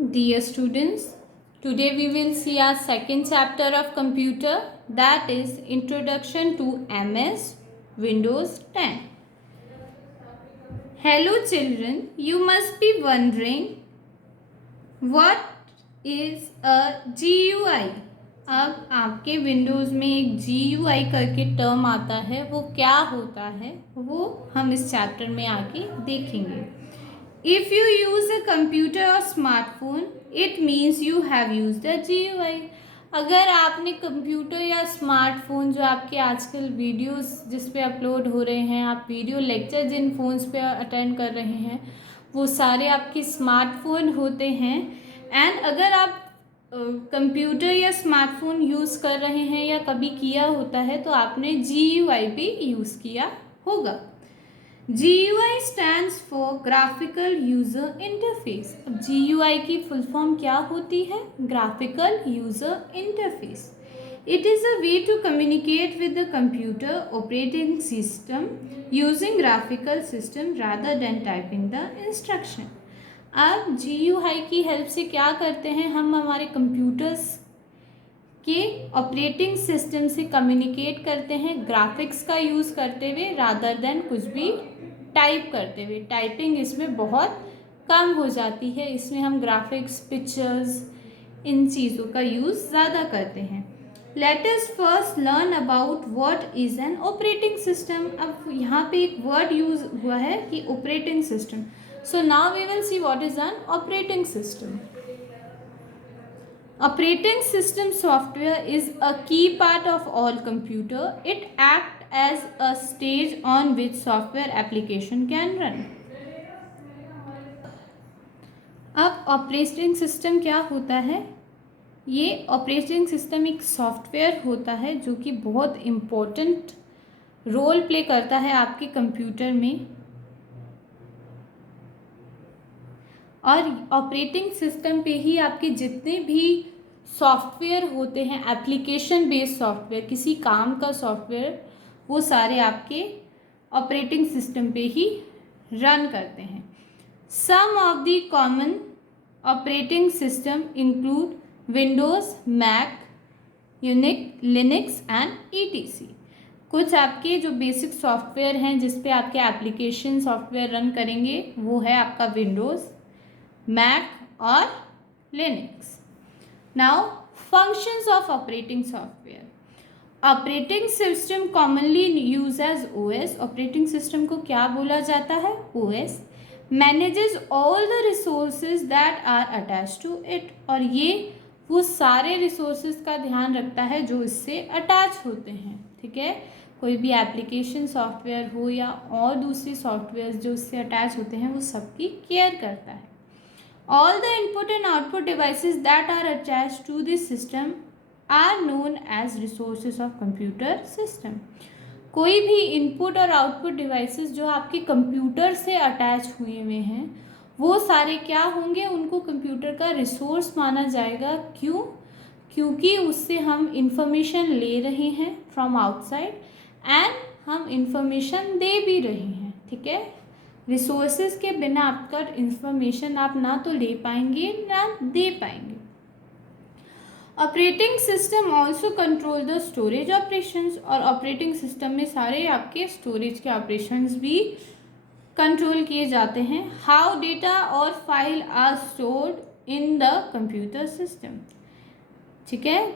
Dear students, today we will see our second chapter of computer, that is Introduction to MS Windows 10. Hello children, you must be wondering what is a GUI. अब आपके Windows में एक GUI करके term आता है, वो क्या होता है वो हम इस चैप्टर में आके देखेंगे. If you use a computer or smartphone, it means you have used a GUI. अगर आपने कंप्यूटर या स्मार्टफोन जो आपके आजकल वीडियोस जिस पे अपलोड हो रहे हैं, आप वीडियो लेक्चर जिन फ़ोन्स पे अटेंड कर रहे हैं वो सारे आपके स्मार्टफोन होते हैं. एंड अगर आप कंप्यूटर या स्मार्टफोन यूज़ कर रहे हैं या कभी किया होता है तो आपने GUI भी यूज़ किया होगा. GUI stands for Graphical User Interface. अब GUI की फुल फॉर्म क्या होती है? Graphical User Interface. It is a way to communicate with the computer operating system using graphical system rather than typing the instruction. अब GUI की हेल्प से क्या करते हैं, हम हमारे कंप्यूटर्स के ऑपरेटिंग सिस्टम से कम्युनिकेट करते हैं ग्राफिक्स का यूज़ करते हुए रादर देन कुछ भी टाइप करते हुए. टाइपिंग इसमें बहुत कम हो जाती है, इसमें हम ग्राफिक्स, पिक्चर्स, इन चीज़ों का यूज़ ज़्यादा करते हैं. Let us first learn about what is an operating system. अब यहाँ पे एक वर्ड यूज़ हुआ है कि operating system. So now we will see what is an operating system. Operating system software is a key part of all computer. It acts as a stage on which software application can run. अब operating system क्या होता है? ये operating system एक software होता है जो कि बहुत इम्पोर्टेंट रोल प्ले करता है आपके कंप्यूटर में. और ऑपरेटिंग सिस्टम पे ही आपके जितने भी सॉफ्टवेयर होते हैं, एप्लीकेशन बेस्ड सॉफ्टवेयर, किसी काम का सॉफ्टवेयर, वो सारे आपके ऑपरेटिंग सिस्टम पे ही रन करते हैं. Some of the common operating system include windows, mac, linux and ETC. कुछ आपके जो बेसिक सॉफ्टवेयर हैं जिस पे आपके एप्लीकेशन सॉफ्टवेयर रन करेंगे वो है आपका विंडोज़, मैक और Linux. Now, functions of operating software. Operating system commonly used as OS. Operating system को क्या बोला जाता है? OS. Manages all the resources that are attached to it. और ये वो सारे resources का ध्यान रखता है जो इससे अटैच होते हैं. ठीक है, कोई भी एप्लीकेशन सॉफ्टवेयर हो या और दूसरी सॉफ्टवेयर जो इससे अटैच होते हैं वो सबकी केयर करता है. All the input and output devices that are attached to this system are known as resources of computer system. कोई भी इनपुट और आउटपुट डिवाइसेस जो आपके कंप्यूटर से अटैच हुए हुए हैं वो सारे क्या होंगे, उनको कंप्यूटर का रिसोर्स माना जाएगा. क्यों? क्योंकि उससे हम इंफॉर्मेशन ले रहे हैं फ्रॉम आउटसाइड एंड हम इंफॉर्मेशन दे भी रहे हैं. ठीक है, रिसोर्सेज के बिना आपका इंफॉर्मेशन आप ना तो ले पाएंगे ना दे पाएंगे. Operating system also control the storage operations. और ऑपरेटिंग सिस्टम में सारे आपके स्टोरेज के ऑपरेशंस भी कंट्रोल किए जाते हैं. हाउ डेटा और file are stored in the computer system. ठीक है,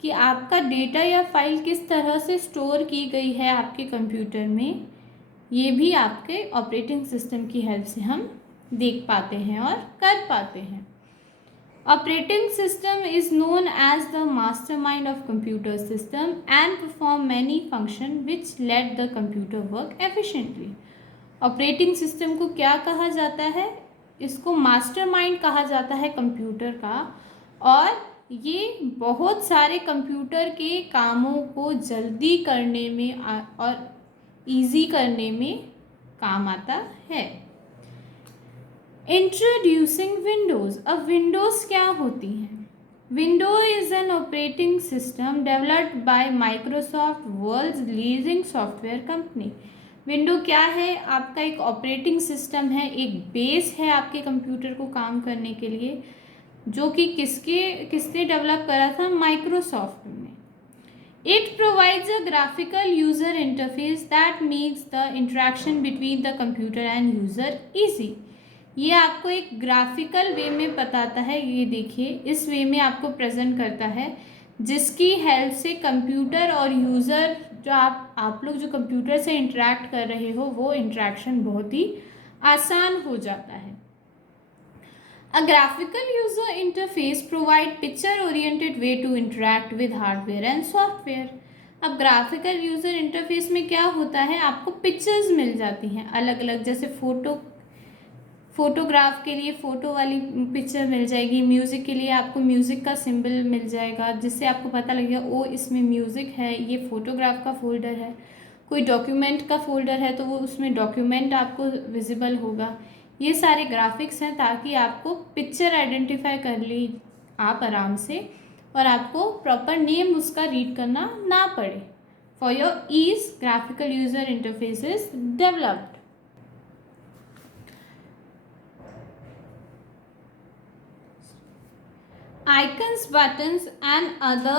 कि आपका डेटा या फाइल किस तरह से स्टोर की गई है आपके कंप्यूटर में, ये भी आपके ऑपरेटिंग सिस्टम की हेल्प से हम देख पाते हैं और कर पाते हैं. Operating system is known as the mastermind of computer system and perform many function which let the computer work efficiently. Operating system को क्या कहा जाता है? इसको मास्टरमाइंड कहा जाता है कंप्यूटर का, और ये बहुत सारे कंप्यूटर के कामों को जल्दी करने में और ईजी करने में काम आता है. Introducing Windows. अब विंडोज़ क्या होती हैं? Window is an operating system developed by Microsoft, world's leading software company. Window क्या है? आपका एक ऑपरेटिंग सिस्टम है, एक बेस है आपके कंप्यूटर को काम करने के लिए, जो कि किसने डेवलप करा था, माइक्रोसॉफ्ट ने। It provides a graphical user interface that makes the interaction between the computer and user easy. ये आपको एक ग्राफिकल वे में बताता है, ये देखिए इस वे में आपको प्रेजेंट करता है, जिसकी हेल्प से कंप्यूटर और यूज़र जो आप लोग जो कंप्यूटर से इंटरेक्ट कर रहे हो वो इंटरेक्शन बहुत ही आसान हो जाता है। A graphical user interface provide picture-oriented way to interact with hardware and software. अब ग्राफिकल यूज़र इंटरफेस में क्या होता है, आपको पिक्चर्स मिल जाती हैं अलग अलग, जैसे फोटोग्राफ के लिए फ़ोटो वाली पिक्चर मिल जाएगी, म्यूज़िक के लिए आपको म्यूज़िक का सिंबल मिल जाएगा जिससे आपको पता लगेगा ओ इसमें म्यूज़िक है, ये फ़ोटोग्राफ का फोल्डर है। कोई डॉक्यूमेंट का फोल्डर है तो वो उसमें डॉक्यूमेंट आपको विजिबल होगा। ये सारे ग्राफिक्स हैं ताकि आपको पिक्चर आइडेंटिफाई कर ली आप आराम से और आपको प्रॉपर नेम उसका रीड करना ना पड़े। For your ease graphical user interface is developed. Icons, buttons and other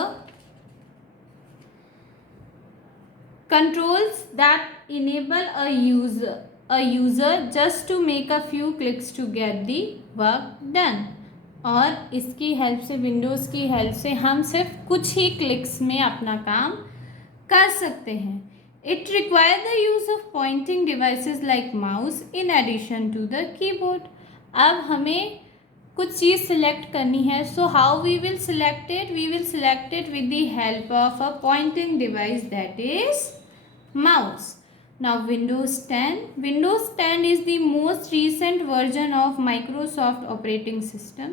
controls that enable a user just to make a few clicks to get the work done. और इसकी help से, Windows की हेल्प से हम सिर्फ कुछ ही क्लिक्स में अपना काम कर सकते हैं। It requires the use of pointing devices like mouse in addition to the keyboard. अब हमें कुछ चीज़ सिलेक्ट करनी है, so how we will select it, we will select it with the help of a pointing device that is mouse. Now Windows 10 is the most recent version of Microsoft operating system.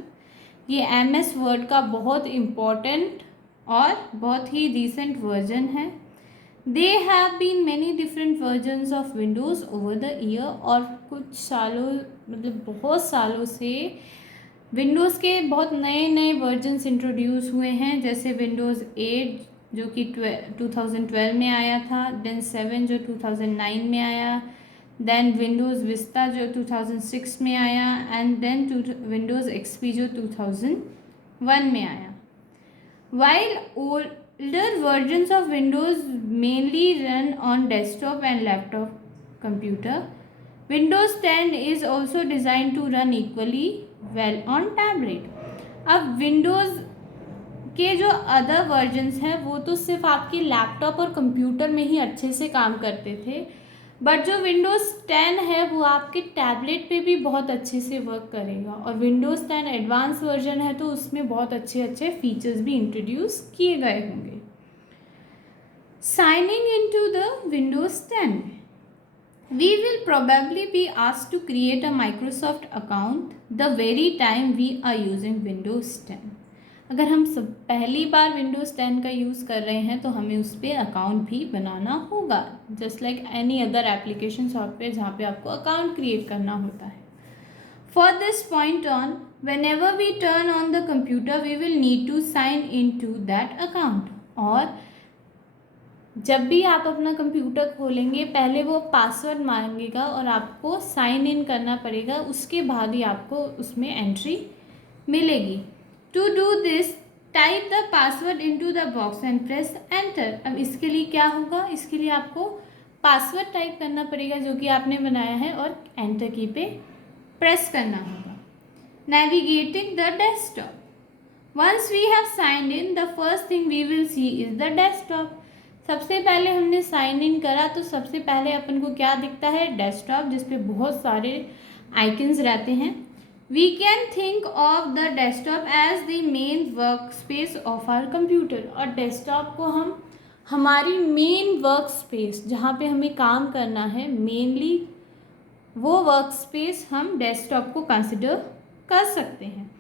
ये MS Word का बहुत important और बहुत ही recent version है। There have been many different versions of Windows over the year. और कुछ सालों मतलब बहुत सालों से विंडोज़ के बहुत नए नए वर्जन्स इंट्रोड्यूस हुए हैं, जैसे विंडोज़ 8 जो कि 2012 में आया था, देन 7 जो 2009 में आया, देन विंडोज़ विस्ता जो 2006 में आया एंड देन विंडोज़ XP जो 2001 में आया। While older versions of Windows mainly run on desktop and laptop computer, Windows 10 is also designed to run equally well on tablet. अब विंडोज़ के जो अदर वर्जन्स हैं वो तो सिर्फ आपके लैपटॉप और कंप्यूटर में ही अच्छे से काम करते थे, बट जो विंडोज़ 10 है वो आपके टैबलेट पे भी बहुत अच्छे से वर्क करेगा। और विंडोज़ 10 एडवांस वर्जन है तो उसमें बहुत अच्छे अच्छे फीचर्स भी इंट्रोड्यूस किए गए होंगे। Signing into the Windows 10, we will probably be asked to create a Microsoft account the very time we are using Windows 10. अगर हम सब पहली बार Windows 10 का यूज़ कर रहे हैं तो हमें उस पर अकाउंट भी बनाना होगा, just like any other application software जहाँ पे आपको अकाउंट क्रिएट करना होता है। For this point on, whenever we turn on the computer, we will need to sign into that account. और जब भी आप अपना कंप्यूटर खोलेंगे पहले वो पासवर्ड मांगेगा और आपको साइन इन करना पड़ेगा, उसके बाद ही आपको उसमें एंट्री मिलेगी। To do this type the password into the box and press enter. अब इसके लिए क्या होगा, इसके लिए आपको पासवर्ड टाइप करना पड़ेगा जो कि आपने बनाया है और एंटर की पे प्रेस करना होगा। Navigating the desktop, once we have signed in the first thing we will see is the desktop. सबसे पहले हमने साइन इन करा तो सबसे पहले अपन को क्या दिखता है, डेस्कटॉप, जिस पे बहुत सारे आइकन्स रहते हैं। We can think of the desktop as the main work space of our computer. और डेस्कटॉप को हम हमारी मेन वर्क स्पेस, जहाँ पे हमें काम करना है मेनली, वो वर्क स्पेस हम डेस्कटॉप को कंसिडर कर सकते हैं।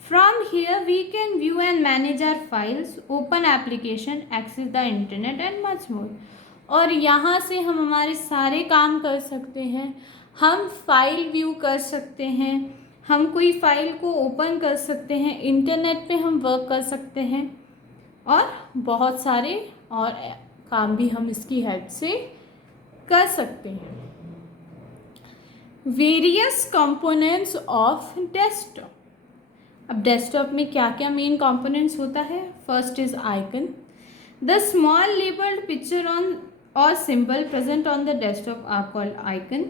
From here we can view and manage our files, open application, access the internet and much more. और यहाँ से हम हमारे सारे काम कर सकते हैं, हम फाइल व्यू कर सकते हैं, हम कोई फाइल को ओपन कर सकते हैं, इंटरनेट पे हम वर्क कर सकते हैं और बहुत सारे और काम भी हम इसकी हेल्प से कर सकते हैं। Various components of desktop. अब डेस्कटॉप में क्या क्या मेन कंपोनेंट्स होता है? First is icon, the small labelled picture on or symbol present on the desktop are called icon.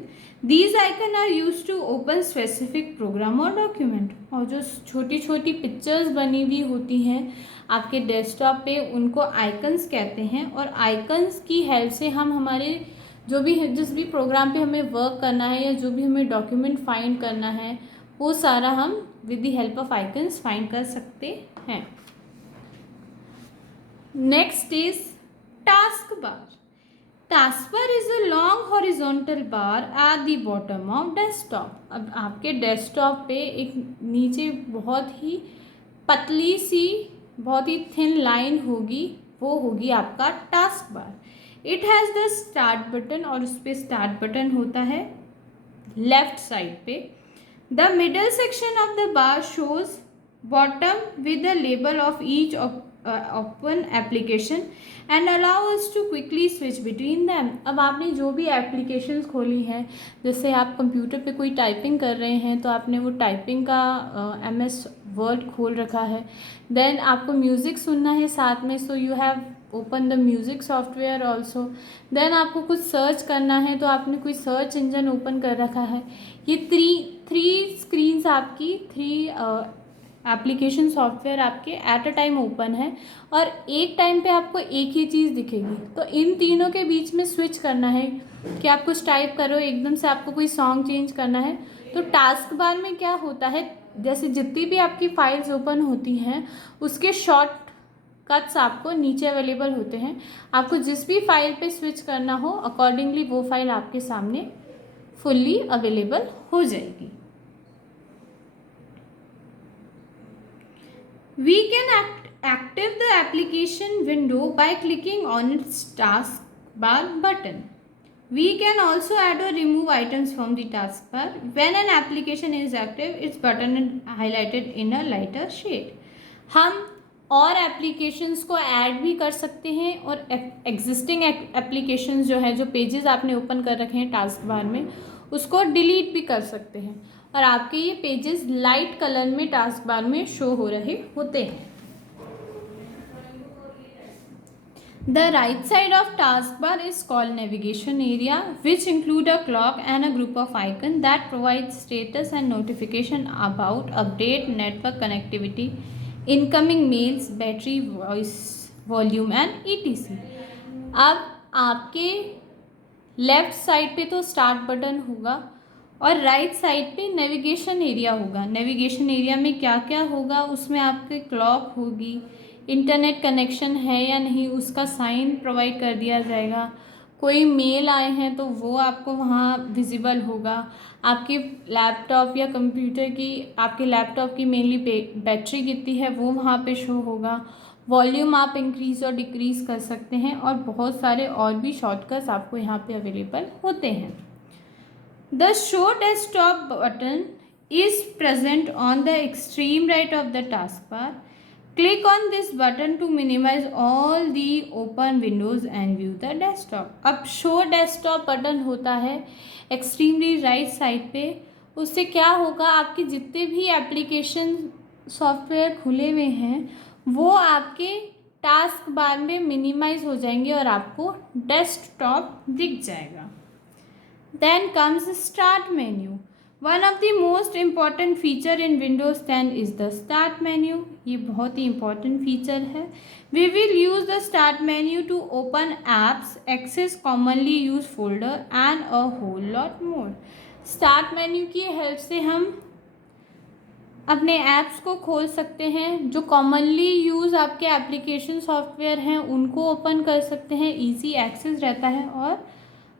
These icon are used to open specific program or document. और जो छोटी छोटी पिक्चर्स बनी हुई होती हैं आपके डेस्कटॉप पे उनको आइकन्स कहते हैं, और आइकन्स की हेल्प से हम हमारे जिस भी प्रोग्राम पे हमें वर्क करना है या जो भी हमें डॉक्यूमेंट फाइंड करना है वो सारा हम with the help of icons find कर सकते हैं. Next is task bar. Task bar is a long horizontal bar at the bottom of desktop. अब आपके डेस्कटॉप पे एक नीचे बहुत ही पतली सी बहुत ही थिन लाइन होगी, वो होगी आपका task bar. It has the start button, और उस पर स्टार्ट बटन होता है लेफ्ट साइड पे. The middle section of the bar shows bottom with the label of each open application and allow us to quickly switch between them. अब आपने जो भी एप्लीकेशंस खोली हैं, जैसे आप कंप्यूटर पे कोई टाइपिंग कर रहे हैं तो आपने वो टाइपिंग का MS वर्ड खोल रखा है, देन आपको म्यूज़िक सुनना है साथ में, so you have open the music software also. Then आपको कुछ सर्च करना है तो आपने कोई सर्च इंजन ओपन कर रखा है. ये थ्री स्क्रीन्स आपकी, थ्री एप्लीकेशन सॉफ्टवेयर आपके एट अ टाइम ओपन है, और एक टाइम पे आपको एक ही चीज़ दिखेगी. तो इन तीनों के बीच में स्विच करना है कि आप कुछ टाइप करो, एकदम से आपको कोई सॉन्ग चेंज करना है. तो टास्क बार में क्या होता है, जैसे जितनी भी आपकी फाइल्स ओपन होती हैं उसके शॉर्ट कट्स आपको नीचे अवेलेबल होते हैं. आपको जिस भी फाइल पे स्विच करना हो अकॉर्डिंगली वो फाइल आपके सामने फुल्ली अवेलेबल हो जाएगी. We can active the application window by clicking on its taskbar button. We can also add or remove items from the taskbar. When an application is active, its button is highlighted in a lighter shade. हम और applications को add भी कर सकते हैं, और existing applications जो है, जो पेजेस आपने ओपन कर रखे हैं टास्क बार में, उसको डिलीट भी कर सकते हैं, और आपके ये पेजेस लाइट कलर में टास्क बार में शो हो रहे होते हैं. The right side of task bar is called navigation area, which include a clock and a group of icon that provide status and notification about update, network connectivity, incoming mails, battery, voice volume and ETC. अब आपके left side पे तो start button होगा और right side पे navigation area होगा. Navigation area में क्या क्या होगा, उसमें आपके क्लॉक होगी, इंटरनेट कनेक्शन है या नहीं उसका साइन प्रोवाइड कर दिया जाएगा, कोई मेल आए हैं तो वो आपको वहाँ विजिबल होगा, आपके लैपटॉप या कंप्यूटर की, आपके लैपटॉप की मेनली बैटरी कितनी है वो वहाँ पे शो होगा, वॉल्यूम आप इंक्रीज़ और डिक्रीज़ कर सकते हैं, और बहुत सारे और भी शॉर्टकट्स आपको यहाँ पे अवेलेबल होते हैं. The show desktop button is present on the extreme right of the taskbar. Click on this button to minimize all the open windows and view the desktop. अब show desktop button होता है extremely right side पे. उससे क्या होगा, आपके जितने भी एप्लीकेशन सॉफ्टवेयर खुले हुए हैं वो आपके टास्क बार में मिनिमाइज हो जाएंगे और आपको डेस्कटॉप दिख जाएगा. Then comes Start menu. One of the most important feature in Windows 10 is the Start menu. ये बहुत ही important feature है. We will use the Start menu to open apps, access commonly used folder and a whole lot more. Start menu की हेल्प से हम अपने apps को खोल सकते हैं, जो कॉमनली यूज़ आपके एप्लीकेशन सॉफ्टवेयर हैं उनको ओपन कर सकते हैं, ईजी एक्सेस रहता है, और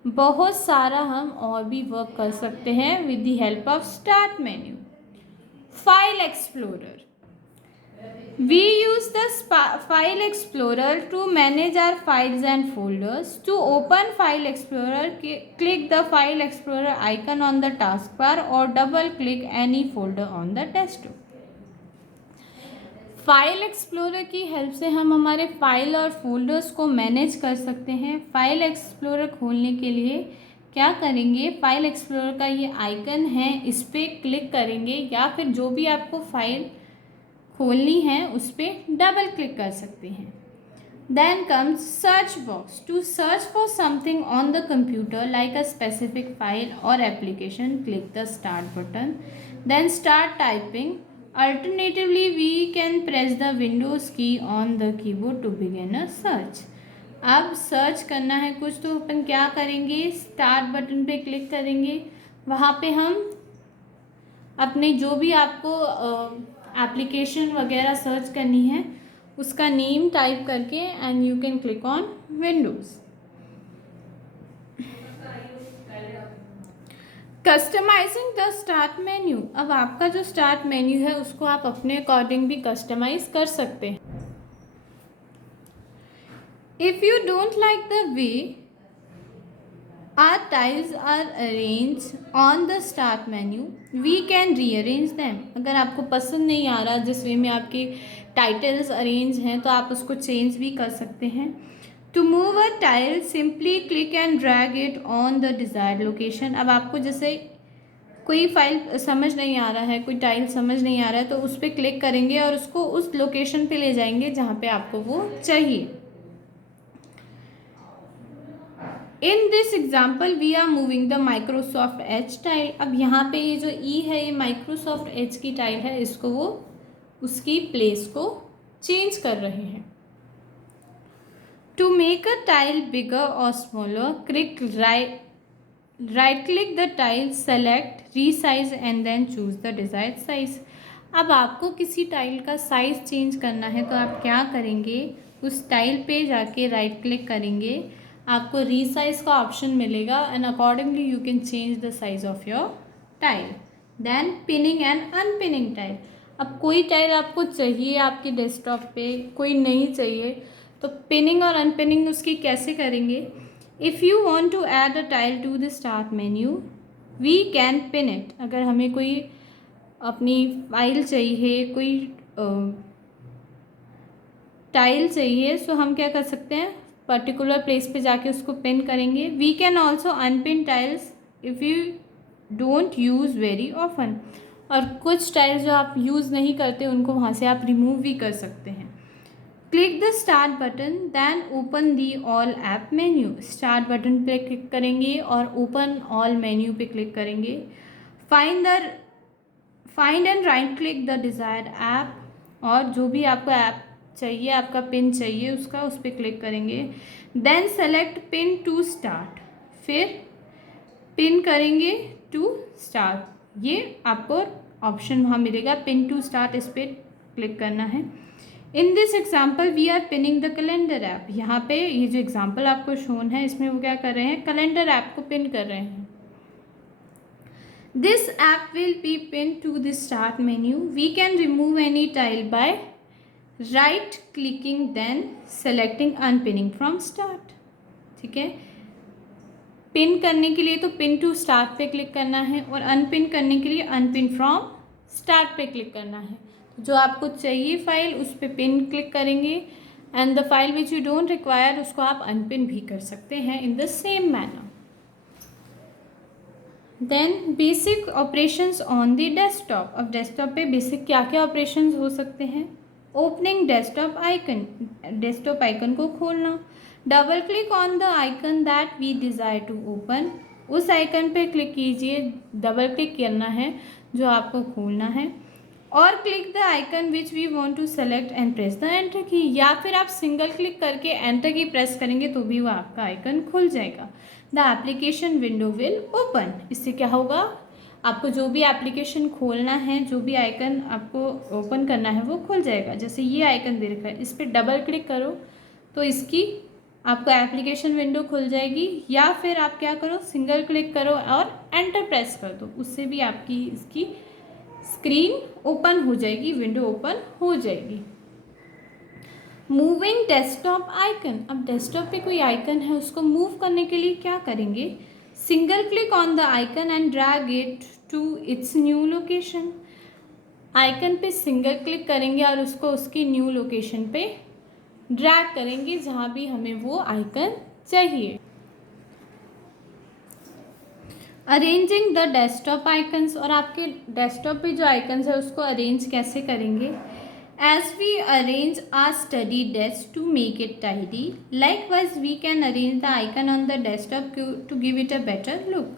बहुत सारा हम और भी वर्क कर सकते हैं with the help of start menu. File explorer. We use the file explorer to manage our files and folders. To open file explorer, click the file explorer icon on the task bar और double click any folder on the desktop. File explorer की हेल्प से हम हमारे file और folders को manage कर सकते हैं. फाइल एक्सप्लोरर खोलने के लिए क्या करेंगे, फाइल एक्सप्लोरर का ये आइकन है, इस पर क्लिक करेंगे, या फिर जो भी आपको फाइल खोलनी है उस पर डबल क्लिक कर सकते हैं। Then comes search box. To search for something on the computer like a specific file or application, click the start button. Then start typing. Alternatively, we can press the Windows key on the keyboard to begin a search. अब search करना है कुछ तो अपन क्या करेंगे, start button पे click करेंगे। वहाँ पे हम अपने जो भी आपको एप्लीकेशन वगैरह सर्च करनी है उसका नेम टाइप करके and you can click on Windows. Customising the start menu. अब आपका जो स्टार्ट मेन्यू है उसको आप अपने अकॉर्डिंग भी कस्टमाइज कर सकते हैं। If you don't like the way our tiles are arranged on the start menu, we can rearrange them. अगर आपको पसंद नहीं आ रहा जिस वे में आपके टाइटल्स अरेंज हैं तो आप उसको चेंज भी कर सकते हैं। To move a tile simply click and drag it on the desired location. अब आपको जैसे कोई फाइल समझ नहीं आ रहा है, कोई टाइल समझ नहीं आ रहा है तो उस पर क्लिक करेंगे और उसको उस लोकेशन पे ले जाएंगे जहाँ पे आपको वो चाहिए। In this example we are moving the Microsoft Edge tile. अब यहाँ पे ये जो ई है ये माइक्रोसॉफ्ट एज की टाइल है, इसको वो उसकी प्लेस को चेंज कर रहे हैं। To make a tile bigger और smaller, click right click the tile, select resize and then choose the desired size. अब आपको किसी टाइल का साइज चेंज करना है तो आप क्या करेंगे, उस टाइल पे जाके राइट क्लिक करेंगे, आपको रीसाइज का ऑप्शन मिलेगा and accordingly you can change the size of your tile. Then pinning and unpinning tile. अब कोई टाइल आपको चाहिए आपके डेस्कटॉप पे, कोई नहीं चाहिए, तो पिनिंग और अनपिनिंग उसकी कैसे करेंगे। If you want to add a tile to the start menu we can pin it. अगर हमें कोई अपनी फाइल चाहिए, कोई टाइल चाहिए, सो हम क्या कर सकते हैं, पर्टिकुलर प्लेस पे जाके उसको पिन करेंगे। We can also unpin tiles if you don't use very often. और कुछ टाइल्स जो आप यूज़ नहीं करते उनको वहाँ से आप रिमूव भी कर सकते हैं। Click the start button then open the all app menu. Start button पे क्लिक करेंगे और ओपन ऑल मेन्यू पे क्लिक करेंगे। Find and right click the desired app, और जो भी आपको ऐप चाहिए, आपका पिन चाहिए उसका, उस पर क्लिक करेंगे। Then select pin to start, फिर पिन करेंगे टू स्टार्ट। ये आपको ऑप्शन वहाँ मिलेगा पिन टू स्टार्ट, इस पर क्लिक करना है। In this example we are pinning the calendar app. यहाँ पे ये जो एग्जाम्पल आपको शोन है इसमें वो क्या कर रहे हैं, कैलेंडर ऐप को पिन कर रहे हैं। This app will be pin to the start menu. We can remove any tile by right clicking then selecting unpinning from start. ठीक है, पिन करने के लिए तो पिन टू स्टार्ट पे क्लिक करना है और अनपिन करने के लिए अनपिन फ्रॉम स्टार्ट पे क्लिक करना है। जो आपको चाहिए फाइल उस पर पिन क्लिक करेंगे and the file which you don't require उसको आप अनपिन भी कर सकते हैं in the same manner. Then basic operations on the desktop. अब डेस्कटॉप पे बेसिक क्या क्या ऑपरेशंस हो सकते हैं। Opening desktop icon, desktop icon को खोलना। Double click on the icon that we desire to open, उस आइकन पे क्लिक कीजिए, डबल क्लिक करना है जो आपको खोलना है। और click the icon which we want to select and press the enter key, या फिर आप सिंगल क्लिक करके एंटर की प्रेस करेंगे तो भी वो आपका आइकन खुल जाएगा। The application window will open. इससे क्या होगा, आपको जो भी एप्लीकेशन खोलना है, जो भी आइकन आपको ओपन करना है वो खुल जाएगा। जैसे ये आइकन दे रखा है, इस पर डबल क्लिक करो तो इसकी आपको एप्लीकेशन विंडो खुल जाएगी, या फिर आप क्या करो, सिंगल क्लिक करो और एंटर प्रेस कर दो, उससे भी आपकी इसकी स्क्रीन ओपन हो जाएगी, विंडो ओपन हो जाएगी। Moving desktop icon. अब डेस्कटॉप पे कोई आइकन है उसको मूव करने के लिए क्या करेंगे, single click on the icon and drag it to its new location. Icon पे सिंगल क्लिक करेंगे और उसको उसकी न्यू लोकेशन पे ड्रैग करेंगे जहाँ भी हमें वो आइकन चाहिए। Arranging the desktop icons. और आपके डेस्कटॉप पे जो आइकन्स है उसको अरेंज कैसे करेंगे। As we arrange our study desk to make it tidy, likewise we can arrange the icon on the desktop to give it a better look.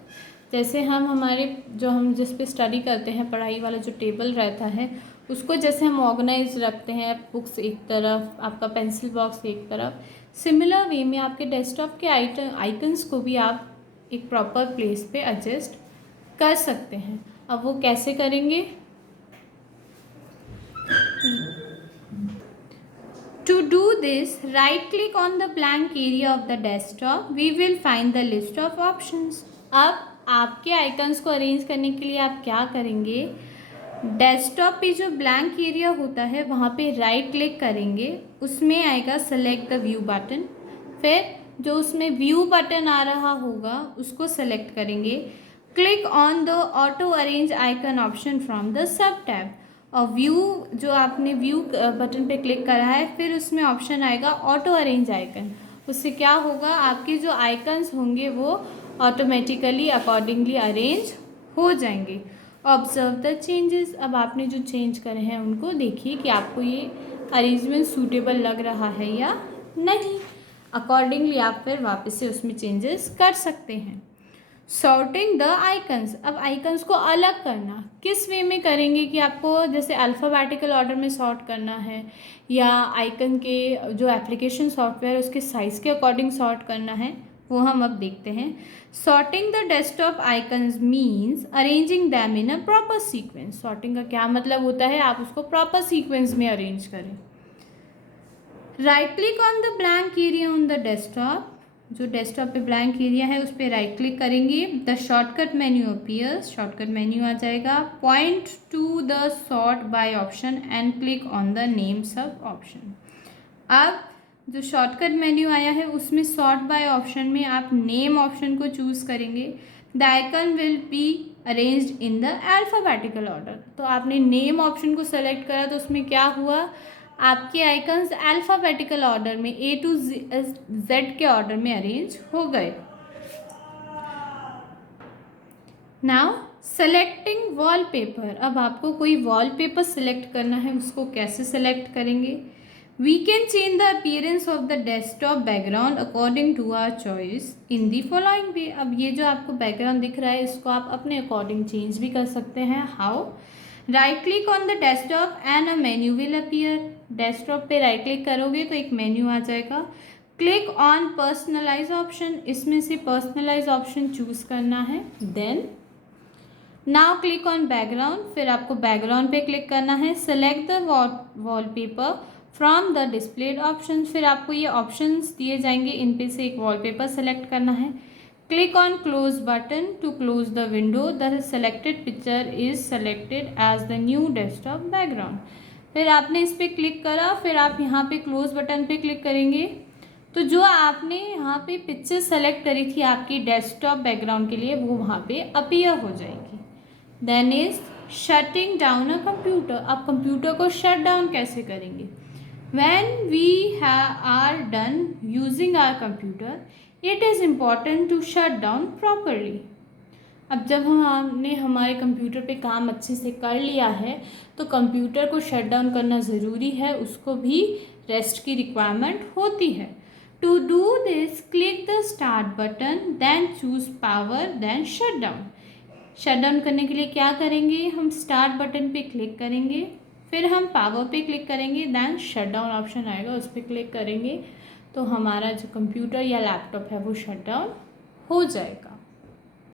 जैसे हम जिस पे स्टडी करते हैं, पढ़ाई वाला जो टेबल रहता है, उसको जैसे हम ऑर्गेनाइज रखते हैं, बुक्स एक तरफ, आपका पेंसिल बॉक्स एक तरफ, सिमिलर वे में आपके डेस्कटॉप के आइकन्स को भी आप एक प्रॉपर प्लेस पे एडजस्ट कर सकते हैं. अब वो कैसे करेंगे? To do this, right click on the blank area of the desktop. We will find the list of options. अब आपके आइकन्स को अरेंज करने के लिए आप क्या करेंगे? डेस्कटॉप पे जो ब्लैंक एरिया होता है वहाँ पे राइट क्लिक करेंगे, उसमें आएगा सेलेक्ट द व्यू बटन. फिर जो उसमें व्यू बटन आ रहा होगा उसको सेलेक्ट करेंगे. Click on the auto arrange icon option from the sub tab. और व्यू जो आपने व्यू बटन पे क्लिक करा है, फिर उसमें ऑप्शन आएगा ऑटो अरेंज आइकन. उससे क्या होगा? आपके जो आइकन्स होंगे वो ऑटोमेटिकली अकॉर्डिंगली अरेंज हो जाएंगे. Observe the changes. अब आपने जो चेंज करे हैं उनको देखिए कि आपको ये अरेंजमेंट सूटेबल लग रहा है या नहीं. अकॉर्डिंगली आप फिर वापस से उसमें चेंजेस कर सकते हैं. Sorting the icons. अब आइकन्स को अलग करना किस वे में करेंगे कि आपको जैसे अल्फ़ाबेटिकल ऑर्डर में सॉर्ट करना है या आइकन के जो एप्लीकेशन सॉफ्टवेयर उसके साइज़ के अकॉर्डिंग सॉर्ट करना है, वो हम अब देखते हैं. Sorting the desktop icons means arranging them in a proper sequence. Sorting का क्या मतलब होता है? आप उसको प्रॉपर सीक्वेंस में अरेंज करें. Right click on the blank area on the desktop. जो डेस्कटॉप पे ब्लैंक एरिया है उस पर राइट क्लिक करेंगे. The shortcut menu appears. Shortcut menu आ जाएगा. Point two the sort by option and click on the name सब option. अब जो शॉर्टकट मेन्यू आया है उसमें सॉर्ट बाय ऑप्शन में आप नेम ऑप्शन को चूज़ करेंगे. The icon will be arranged in the alphabetical order. तो आपने नेम ऑप्शन को सेलेक्ट करा तो उसमें क्या हुआ? आपके आइकन्स अल्फ़ाबेटिकल ऑर्डर में A to Z के ऑर्डर में अरेंज हो गए. Now selecting wallpaper. अब आपको कोई वॉलपेपर सेलेक्ट करना है, उसको कैसे सेलेक्ट करेंगे? We can change the appearance of the desktop background according to our choice in the following way. अब ये जो आपको बैकग्राउंड दिख रहा है इसको आप अपने अकॉर्डिंग चेंज भी कर सकते हैं. How? Right click on the desktop and a menu will appear. Desktop पे राइट क्लिक करोगे तो एक मेन्यू आ जाएगा. Click on personalize option. इसमें से पर्सनलाइज ऑप्शन चूज़ करना है. Then now click on background. फिर आपको बैकग्राउंड पे क्लिक करना है. Select the wallpaper from the displayed option. फिर आपको ये ऑप्शंस दिए जाएंगे, इन पे से एक वॉलपेपर सेलेक्ट करना है. Click on close button to close the window. The selected picture is selected as the new desktop background. फिर आपने इस पर क्लिक करा, फिर आप यहाँ पे क्लोज बटन पे क्लिक करेंगे तो जो आपने यहाँ पे पिक्चर सेलेक्ट करी थी आपकी डेस्कटॉप बैकग्राउंड के लिए वो वहाँ पे अपीयर हो जाएगी. Then is shutting down a computer. अब कंप्यूटर को शट डाउन कैसे करेंगे? When we are done using our computer it is important to shut down properly. अब जब हमने हमारे कंप्यूटर पे काम अच्छे से कर लिया है तो कंप्यूटर को शट डाउन करना ज़रूरी है, उसको भी रेस्ट की रिक्वायरमेंट होती है. To do this click the start button then choose power then shut down. Shut down करने के लिए क्या करेंगे? हम स्टार्ट बटन पे क्लिक करेंगे, फिर हम पावर पे क्लिक करेंगे, देन शट डाउन ऑप्शन आएगा उस पर क्लिक करेंगे तो हमारा जो कंप्यूटर या लैपटॉप है वो शट डाउन हो जाएगा.